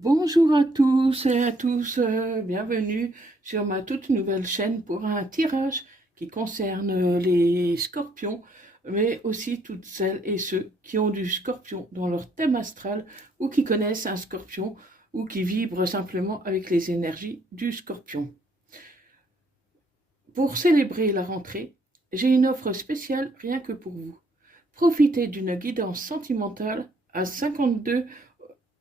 Bonjour à tous et à tous, bienvenue sur ma toute nouvelle chaîne pour un tirage qui concerne les scorpions, mais aussi toutes celles et ceux qui ont du scorpion dans leur thème astral ou qui connaissent un scorpion ou qui vibrent simplement avec les énergies du scorpion. Pour célébrer la rentrée, j'ai une offre spéciale rien que pour vous. Profitez d'une guidance sentimentale à 52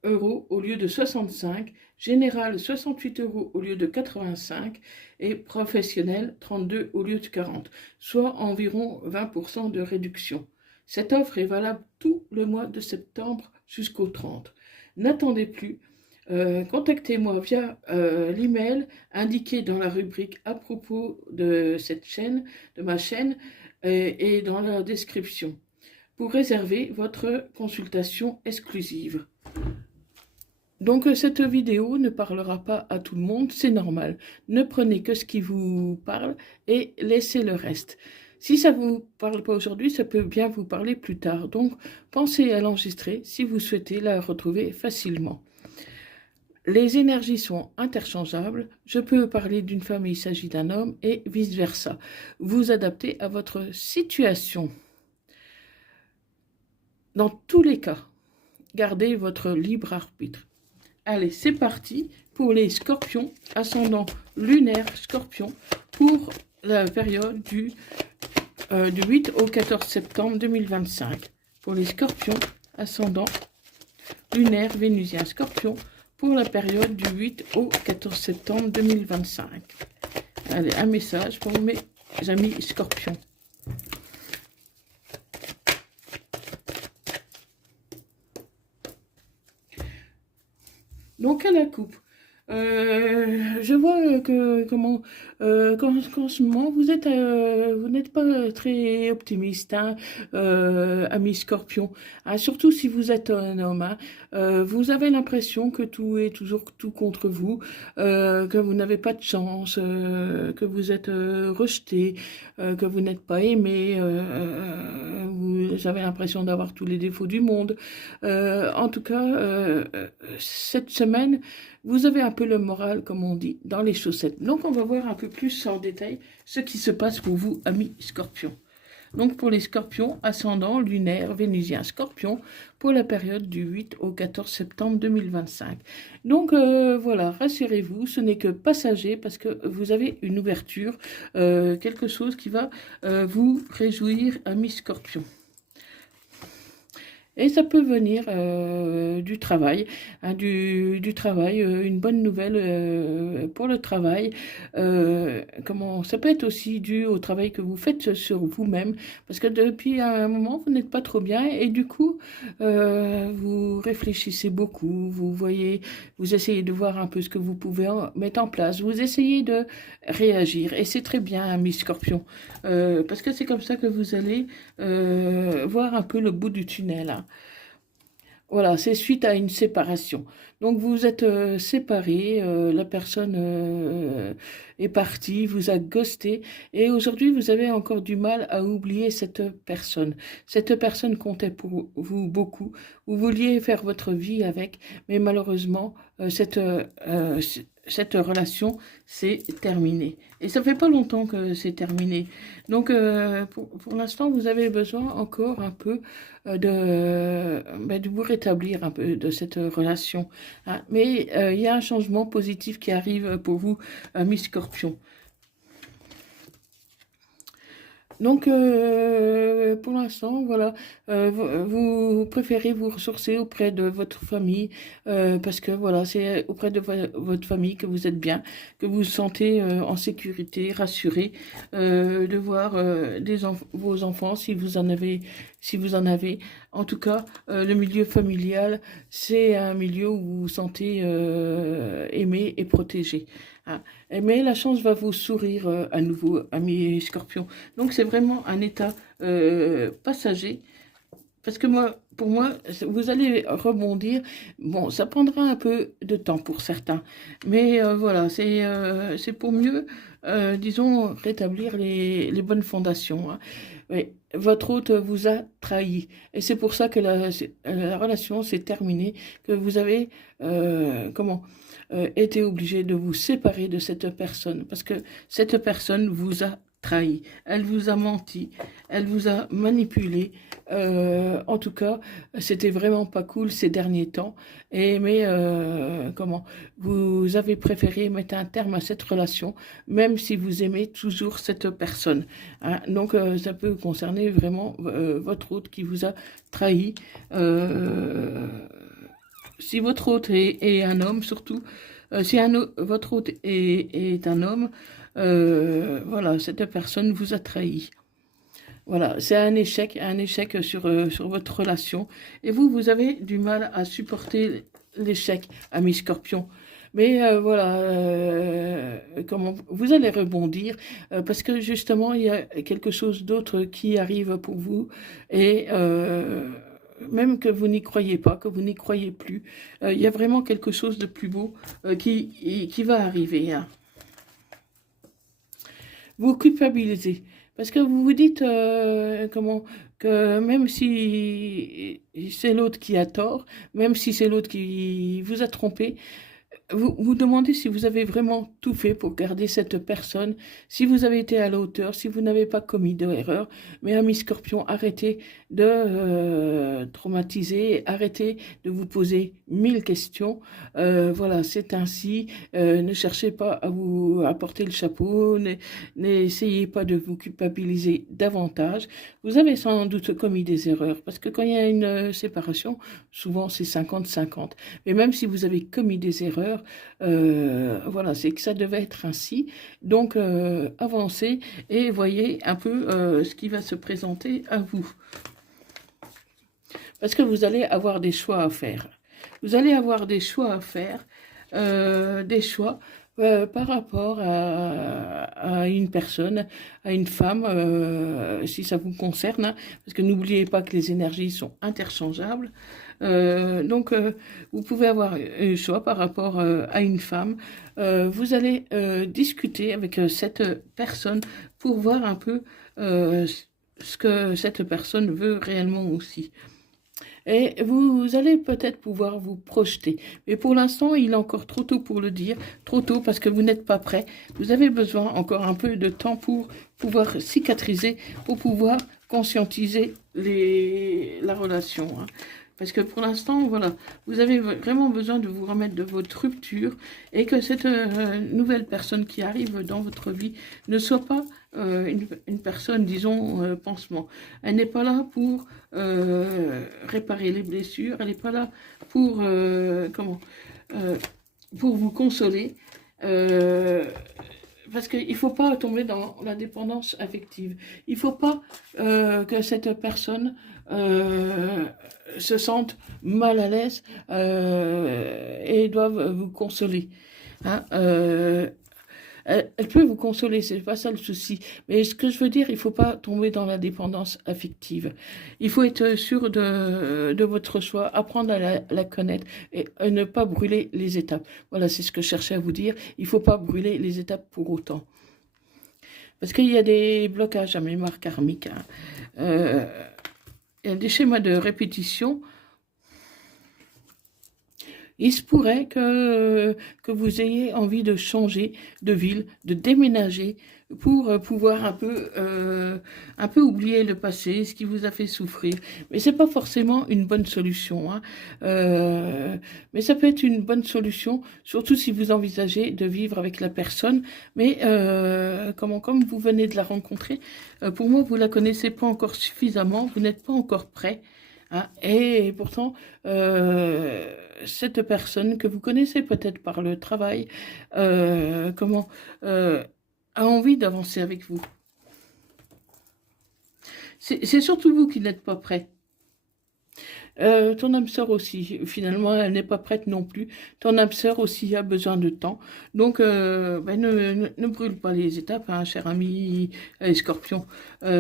€ au lieu de 65, général 68 € au lieu de 85 et professionnel 32 au lieu de 40, soit environ 20% de réduction. Cette offre est valable tout le mois de septembre jusqu'au 30. N'attendez plus, contactez-moi via l'email indiqué dans la rubrique à propos de cette chaîne, de ma chaîne, et dans la description pour réserver votre consultation exclusive. Donc cette vidéo ne parlera pas à tout le monde, c'est normal. Ne prenez que ce qui vous parle et laissez le reste. Si ça ne vous parle pas aujourd'hui, ça peut bien vous parler plus tard. Donc pensez à l'enregistrer si vous souhaitez la retrouver facilement. Les énergies sont interchangeables. Je peux parler d'une femme, il s'agit d'un homme et vice-versa. Vous adaptez à votre situation. Dans tous les cas, gardez votre libre arbitre. Allez, c'est parti pour les scorpions, ascendant lunaire scorpion, pour la période du 8 au 14 septembre 2025. Pour les scorpions, ascendant lunaire vénusien scorpion, pour la période du 8 au 14 septembre 2025. Allez, un message pour mes amis scorpions. Donc à la coupe, je vois que qu'en ce moment vous n'êtes pas très optimiste, hein, ami Scorpion. Ah, surtout si vous êtes un homme, hein. Vous avez l'impression que tout est toujours tout contre vous, que vous n'avez pas de chance, que vous êtes rejeté, que vous n'êtes pas aimé. Vous avez l'impression d'avoir tous les défauts du monde. En tout cas, cette semaine, vous avez un peu le moral, comme on dit, dans les chaussettes. Donc, on va voir un peu plus en détail ce qui se passe pour vous, amis Scorpions. Donc, pour les Scorpions, ascendant, lunaire, vénusien, Scorpion, pour la période du 8 au 14 septembre 2025. Donc, voilà, rassurez-vous, ce n'est que passager parce que vous avez une ouverture, quelque chose qui va vous réjouir, amis Scorpions. Et ça peut venir du travail, hein, du travail, une bonne nouvelle pour le travail. Ça peut être aussi dû au travail que vous faites sur vous-même, parce que depuis un moment, vous n'êtes pas trop bien, et du coup, vous réfléchissez beaucoup, vous essayez de voir un peu ce que vous pouvez mettre en place, vous essayez de réagir, et c'est très bien, ami Scorpion, parce que c'est comme ça que vous allez voir un peu le bout du tunnel, hein. Voilà, c'est suite à une séparation. Donc vous êtes séparés, la personne est partie, vous a ghosté, et aujourd'hui vous avez encore du mal à oublier cette personne. Cette personne comptait pour vous beaucoup, vous vouliez faire votre vie avec, mais malheureusement cette relation s'est terminée. Et ça fait pas longtemps que c'est terminé. Donc pour l'instant vous avez besoin encore un peu de vous rétablir un peu de cette relation, hein. Mais il y a un changement positif qui arrive pour vous, Miss Scorpion. Donc, pour l'instant, voilà, vous préférez vous ressourcer auprès de votre famille, parce que voilà, c'est auprès de votre famille que vous êtes bien, que vous vous sentez en sécurité, rassuré, de voir vos enfants, si vous en avez. En tout cas, le milieu familial, c'est un milieu où vous vous sentez aimé et protégé, hein. Mais la chance va vous sourire à nouveau, amis Scorpion. Donc c'est vraiment un état passager. Parce que pour moi, vous allez rebondir. Bon, ça prendra un peu de temps pour certains. Mais voilà, c'est pour mieux, disons, rétablir les bonnes fondations, hein. Oui, votre hôte vous a trahi. Et c'est pour ça que la relation s'est terminée, que vous avez été obligé de vous séparer de cette personne. Parce que cette personne vous a trahi. Elle vous a menti. Elle vous a manipulé. En tout cas, c'était vraiment pas cool ces derniers temps. Mais vous avez préféré mettre un terme à cette relation, même si vous aimez toujours cette personne. Hein. Donc, ça peut concerner vraiment votre hôte qui vous a trahi. Euh, si votre hôte est un homme, surtout, si votre hôte est un homme, voilà, cette personne vous a trahi. Voilà, c'est un échec sur votre relation. Et vous avez du mal à supporter l'échec, ami Scorpion. Mais comment vous allez rebondir parce que justement il y a quelque chose d'autre qui arrive pour vous et même que vous n'y croyez pas, que vous n'y croyez plus, il y a vraiment quelque chose de plus beau qui va arriver. Hein. Vous culpabilisez. Parce que vous vous dites que même si c'est l'autre qui a tort, même si c'est l'autre qui vous a trompé, vous vous demandez si vous avez vraiment tout fait pour garder cette personne, si vous avez été à la hauteur, si vous n'avez pas commis d'erreur. Mais ami Scorpion, arrêtez de traumatiser, arrêtez de vous poser 1000 questions. Voilà, c'est ainsi. Ne cherchez pas à vous apporter le chapeau, n'essayez pas de vous culpabiliser davantage. Vous avez sans doute commis des erreurs, parce que quand il y a une séparation, souvent c'est 50-50. Mais même si vous avez commis des erreurs, voilà, c'est que ça devait être ainsi. Donc, avancez et voyez un peu ce qui va se présenter à vous. Parce que vous allez avoir des choix à faire. Vous allez avoir des choix à faire, des choix par rapport à une personne, à une femme, si ça vous concerne, hein, parce que n'oubliez pas que les énergies sont interchangeables. Donc, vous pouvez avoir un choix par rapport à une femme. Vous allez discuter avec cette personne pour voir un peu ce que cette personne veut réellement aussi. Et vous allez peut-être pouvoir vous projeter. Mais pour l'instant, il est encore trop tôt pour le dire. Trop tôt parce que vous n'êtes pas prêt. Vous avez besoin encore un peu de temps pour pouvoir cicatriser, pour pouvoir conscientiser la relation. Hein. Parce que pour l'instant, voilà, vous avez vraiment besoin de vous remettre de votre rupture et que cette nouvelle personne qui arrive dans votre vie ne soit pas une personne, disons, pansement. Elle n'est pas là pour réparer les blessures, elle n'est pas là pour, pour vous consoler. Parce qu'il ne faut pas tomber dans la dépendance affective. Il ne faut pas que cette personne se sente mal à l'aise et doive vous consoler. Hein, elle peut vous consoler, c'est pas ça le souci. Mais ce que je veux dire, il faut pas tomber dans la dépendance affective. Il faut être sûr de votre choix, apprendre à la connaître et ne pas brûler les étapes. Voilà, c'est ce que je cherchais à vous dire. Il faut pas brûler les étapes pour autant. Parce qu'il y a des blocages à mémoire karmique. Hein. Il y a des schémas de répétition. Il se pourrait que vous ayez envie de changer de ville, de déménager pour pouvoir un peu oublier le passé, ce qui vous a fait souffrir. Mais c'est pas forcément une bonne solution. Hein. Mais ça peut être une bonne solution, surtout si vous envisagez de vivre avec la personne. Mais comme vous venez de la rencontrer, pour moi, vous la connaissez pas encore suffisamment, vous n'êtes pas encore prêt. Hein, et pourtant, cette personne que vous connaissez peut-être par le travail, a envie d'avancer avec vous. C'est surtout vous qui n'êtes pas prêt. Ton âme sœur aussi, finalement, elle n'est pas prête non plus. Ton âme sœur aussi a besoin de temps. Donc, ne brûle pas les étapes, hein, cher ami Scorpion. Parce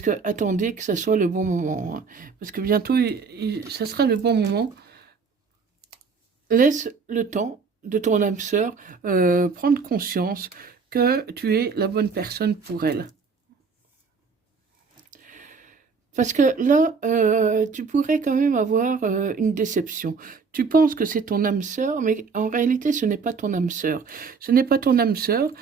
que attendez que ça soit le bon moment. Hein. Parce que bientôt, ça sera le bon moment. Laisse le temps de ton âme sœur prendre conscience que tu es la bonne personne pour elle. Parce que là, tu pourrais quand même avoir une déception. Tu penses que c'est ton âme sœur, mais en réalité, ce n'est pas ton âme sœur. Ce n'est pas ton âme sœur.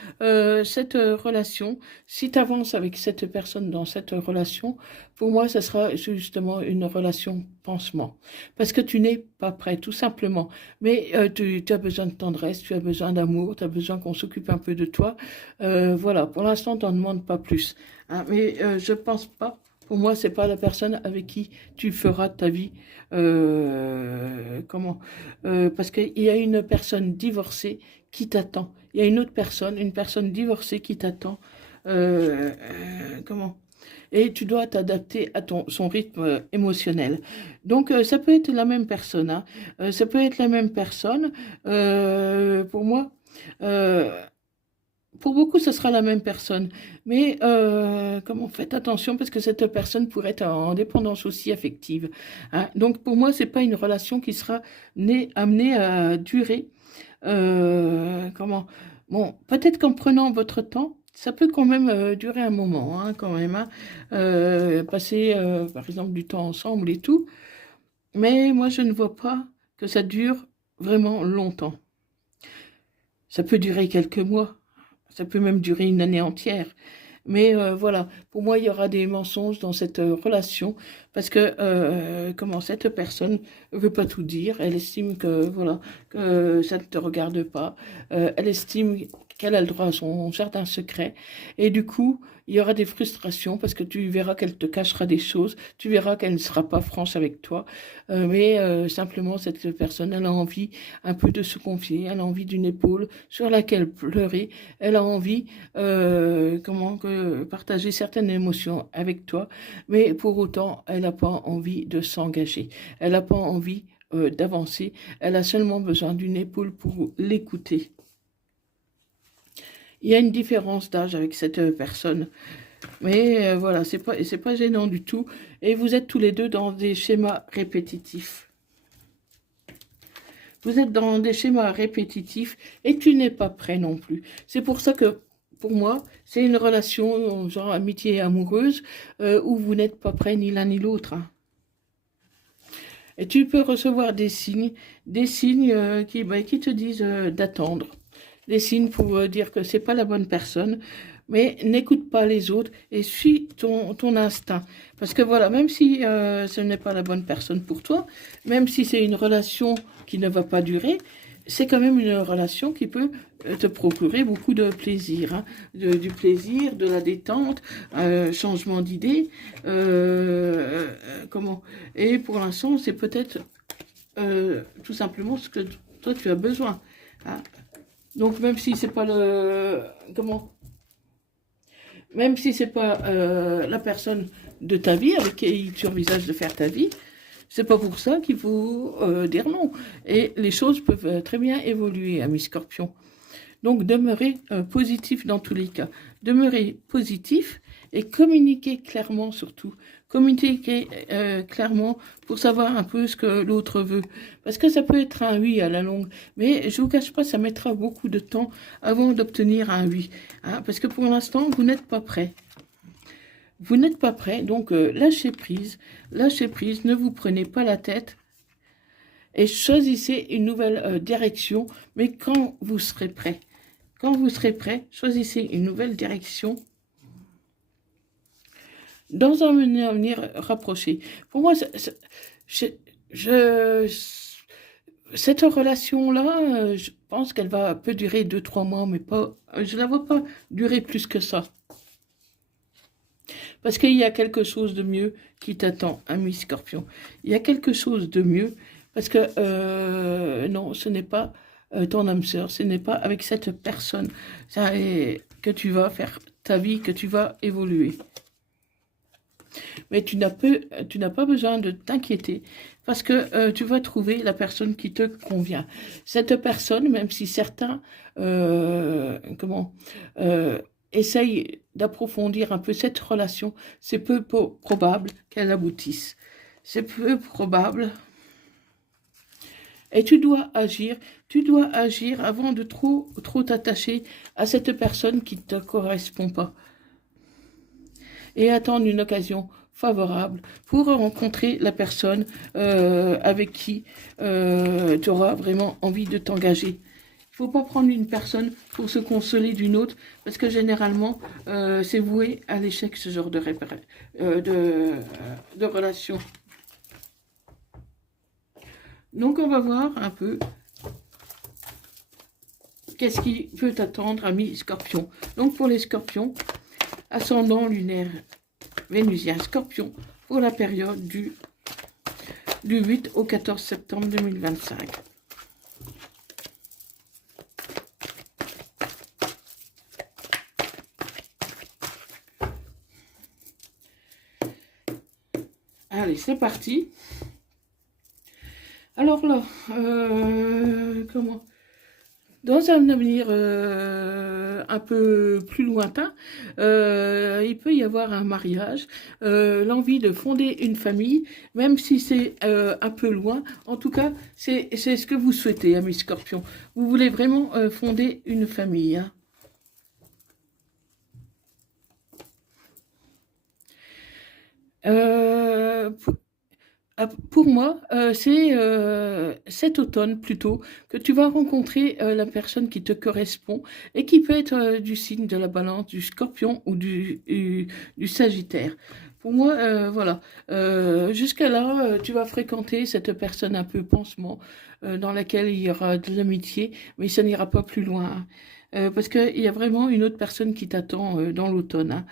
Cette relation, si tu avances avec cette personne dans cette relation, pour moi, ça sera justement une relation pansement. Parce que tu n'es pas prêt, tout simplement. Mais tu as besoin de tendresse, tu as besoin d'amour, tu as besoin qu'on s'occupe un peu de toi. Voilà, pour l'instant, tu n'en demandes pas plus. Hein, mais je pense pas. Pour moi, c'est pas la personne avec qui tu feras ta vie. Comment? Parce qu'il y a une personne divorcée qui t'attend. Il y a une personne divorcée qui t'attend. Comment? Et tu dois t'adapter à son rythme émotionnel. Donc, ça peut être la même personne. Hein. Ça peut être la même personne. Pour moi. Euh, pour beaucoup, ce sera la même personne. Mais comment faites attention parce que cette personne pourrait être en dépendance aussi affective. Hein. Donc pour moi, c'est pas une relation qui sera amenée à durer. Comment? Bon, peut-être qu'en prenant votre temps, ça peut quand même durer un moment, hein, quand même. Hein. Passer, par exemple, du temps ensemble et tout. Mais moi, je ne vois pas que ça dure vraiment longtemps. Ça peut durer quelques mois. Ça peut même durer une année entière. Mais voilà, pour moi, il y aura des mensonges dans cette relation parce que comment cette personne ne veut pas tout dire. Elle estime que voilà que ça ne te regarde pas. Elle estime qu'elle a le droit à son jardin secret. Et du coup, il y aura des frustrations parce que tu verras qu'elle te cachera des choses. Tu verras qu'elle ne sera pas franche avec toi. Mais simplement, cette personne, elle a envie un peu de se confier. Elle a envie d'une épaule sur laquelle pleurer. Elle a envie comment que partager certaines émotions avec toi, mais pour autant, elle n'a pas envie de s'engager. Elle n'a pas envie d'avancer. Elle a seulement besoin d'une épaule pour l'écouter. Il y a une différence d'âge avec cette personne, mais voilà, c'est pas gênant du tout. Et vous êtes tous les deux dans des schémas répétitifs. Vous êtes dans des schémas répétitifs et tu n'es pas prêt non plus. C'est pour ça que, pour moi, c'est une relation, genre amitié et amoureuse, où vous n'êtes pas prêt ni l'un ni l'autre. Hein. Et tu peux recevoir des signes qui te disent d'attendre. Des signes pour dire que c'est pas la bonne personne, mais n'écoute pas les autres et suis ton instinct. Parce que voilà, même si ce n'est pas la bonne personne pour toi, même si c'est une relation qui ne va pas durer, c'est quand même une relation qui peut te procurer beaucoup de plaisir, hein, du plaisir, de la détente, changement d'idée, comment. Et pour l'instant, c'est peut-être tout simplement ce que toi tu as besoin. Hein. Donc même si c'est pas le comment, même si c'est pas la personne de ta vie avec qui tu envisages de faire ta vie, c'est pas pour ça qu'il faut dire non. Et les choses peuvent très bien évoluer, ami Scorpion. Donc demeurez positif dans tous les cas. Demeurez positif et communiquez clairement surtout. Communiquez clairement pour savoir un peu ce que l'autre veut. Parce que ça peut être un oui à la longue. Mais je vous cache pas, ça mettra beaucoup de temps avant d'obtenir un oui. Hein, parce que pour l'instant, vous n'êtes pas prêt. Vous n'êtes pas prêt, donc lâchez prise, ne vous prenez pas la tête et choisissez une nouvelle direction, mais quand vous serez prêt. Quand vous serez prêt, choisissez une nouvelle direction dans un avenir rapproché. Pour moi, cette relation-là, je pense qu'elle peut durer 2-3 mois, mais pas, je ne la vois pas durer plus que ça. Parce qu'il y a quelque chose de mieux qui t'attend, ami Scorpion. Il y a quelque chose de mieux, parce que non, ce n'est pas ton âme sœur, ce n'est pas avec cette personne que tu vas faire ta vie, que tu vas évoluer. Mais tu n'as pas besoin de t'inquiéter, parce que tu vas trouver la personne qui te convient. Cette personne, même si certains, essaye d'approfondir un peu cette relation, c'est peu probable qu'elle aboutisse. C'est peu probable. Et tu dois agir avant de trop t'attacher à cette personne qui ne te correspond pas. Et attendre une occasion favorable pour rencontrer la personne avec qui tu auras vraiment envie de t'engager. Il ne faut pas prendre une personne pour se consoler d'une autre, parce que généralement, c'est voué à l'échec, ce genre de relation. Donc, on va voir un peu qu'est-ce qui peut t'attendre, ami Scorpion. Donc, pour les Scorpions, ascendant lunaire vénusien Scorpion, pour la période du 8 au 14 septembre 2025. Allez, c'est parti. Alors là, dans un avenir un peu plus lointain, il peut y avoir un mariage, l'envie de fonder une famille, même si c'est un peu loin. En tout cas, c'est ce que vous souhaitez, amis Scorpion. Vous voulez vraiment fonder une famille, hein. Pour moi, c'est cet automne plutôt que tu vas rencontrer la personne qui te correspond et qui peut être du signe de la Balance, du Scorpion ou du Sagittaire. Pour moi, voilà. Jusqu'à là, tu vas fréquenter cette personne un peu pansement dans laquelle il y aura de l'amitié, mais ça n'ira pas plus loin, hein. Parce qu'il y a vraiment une autre personne qui t'attend dans l'automne, hein.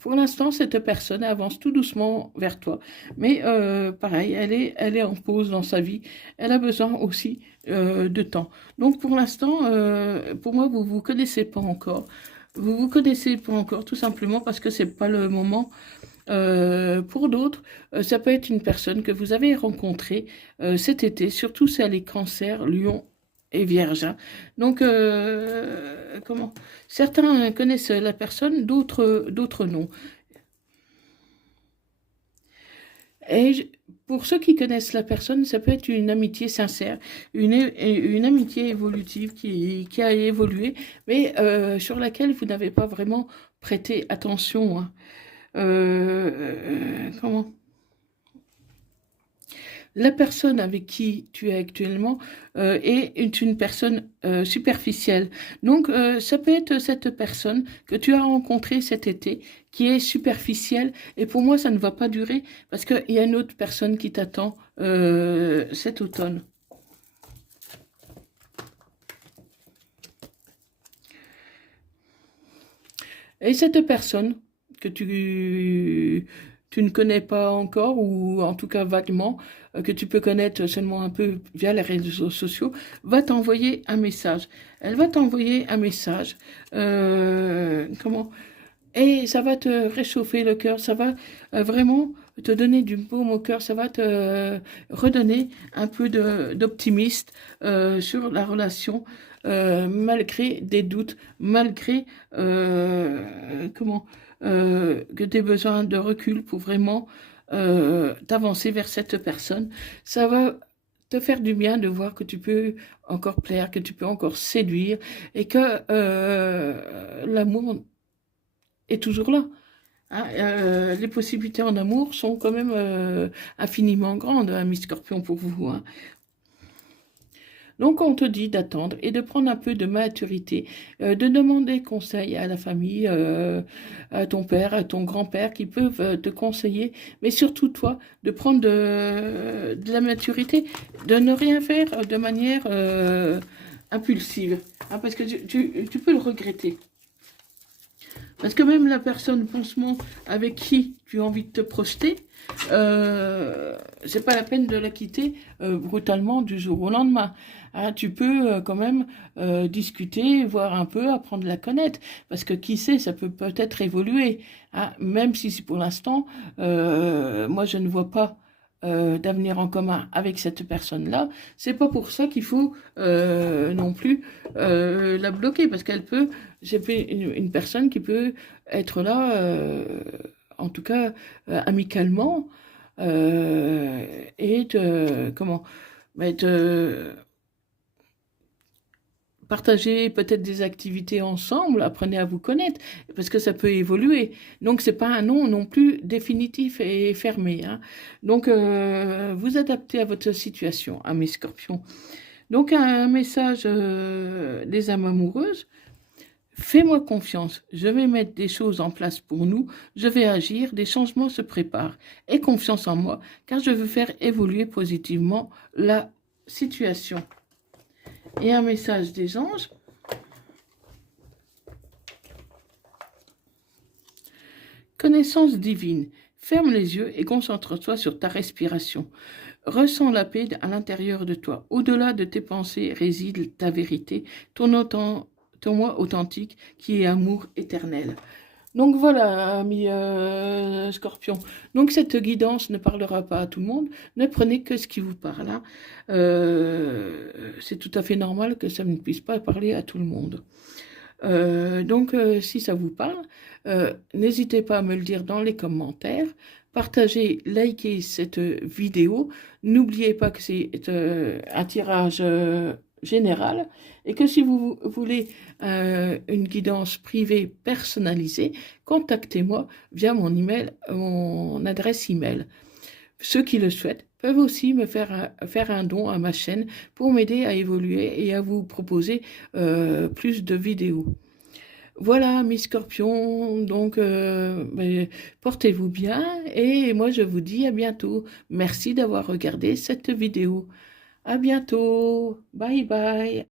Pour l'instant, cette personne avance tout doucement vers toi. Mais pareil, elle est en pause dans sa vie. Elle a besoin aussi de temps. Donc pour l'instant, pour moi, vous ne vous connaissez pas encore. Vous vous connaissez pas encore tout simplement parce que c'est pas le moment. Pour d'autres, ça peut être une personne que vous avez rencontrée cet été, surtout si elle est Cancer, Lion et Vierge, hein. Donc, certains connaissent la personne, d'autres non. Et pour ceux qui connaissent la personne, ça peut être une amitié sincère, une amitié évolutive qui a évolué, mais sur laquelle vous n'avez pas vraiment prêté attention, hein. Comment? La personne avec qui tu es actuellement est une personne superficielle. Donc, ça peut être cette personne que tu as rencontrée cet été qui est superficielle. Et pour moi, ça ne va pas durer parce qu'il y a une autre personne qui t'attend cet automne. Et cette personne que tu ne connais pas encore, ou en tout cas vaguement, que tu peux connaître seulement un peu via les réseaux sociaux, va t'envoyer un message. Elle va t'envoyer un message. Comment? Et ça va te réchauffer le cœur, ça va vraiment te donner du baume au cœur, ça va te redonner un peu d'optimisme sur la relation, malgré des doutes, malgré que tu aies besoin de recul pour vraiment t'avancer vers cette personne. Ça va te faire du bien de voir que tu peux encore plaire, que tu peux encore séduire et que l'amour est toujours là, hein. Les possibilités en amour sont quand même infiniment grandes, hein, Miss Scorpion, pour vous, hein. Donc, on te dit d'attendre et de prendre un peu de maturité, de demander conseil à la famille, à ton père, à ton grand-père qui peuvent te conseiller, mais surtout toi, de prendre de la maturité, de ne rien faire de manière impulsive, hein, parce que tu peux le regretter. Parce que même la personne pansement avec qui tu as envie de te projeter, c'est pas la peine de la quitter brutalement du jour au lendemain, hein. Tu peux quand même discuter, voir un peu, apprendre à la connaître, parce que qui sait, ça peut peut-être évoluer, hein. Même si pour l'instant, moi je ne vois pas d'avenir en commun avec cette personne-là, c'est pas pour ça qu'il faut non plus la bloquer, parce qu'elle peut, c'est une personne qui peut être là, en tout cas amicalement, et te, comment, mais te Partagez peut-être des activités ensemble, apprenez à vous connaître, parce que ça peut évoluer. Donc, c'est pas un nom non plus définitif et fermé, hein. Donc, vous adaptez à votre situation, à mes scorpions. Donc, un message des âmes amoureuses. Fais-moi confiance, je vais mettre des choses en place pour nous, je vais agir, des changements se préparent. Aie confiance en moi, car je veux faire évoluer positivement la situation. Et un message des anges. Connaissance divine. Ferme les yeux et concentre-toi sur ta respiration. Ressens la paix à l'intérieur de toi. Au-delà de tes pensées réside ta vérité, ton moi authentique qui est amour éternel. Donc voilà, amis Scorpion. Donc cette guidance ne parlera pas à tout le monde. Ne prenez que ce qui vous parle, hein. C'est tout à fait normal que ça ne puisse pas parler à tout le monde. Donc si ça vous parle, n'hésitez pas à me le dire dans les commentaires. Partagez, likez cette vidéo. N'oubliez pas que c'est un tirage général et que si vous voulez une guidance privée personnalisée, contactez-moi via mon adresse email. Ceux qui le souhaitent peuvent aussi me faire un don à ma chaîne pour m'aider à évoluer et à vous proposer plus de vidéos. Voilà, mes scorpions, donc portez-vous bien et moi je vous dis à bientôt. Merci d'avoir regardé cette vidéo. À bientôt, bye bye.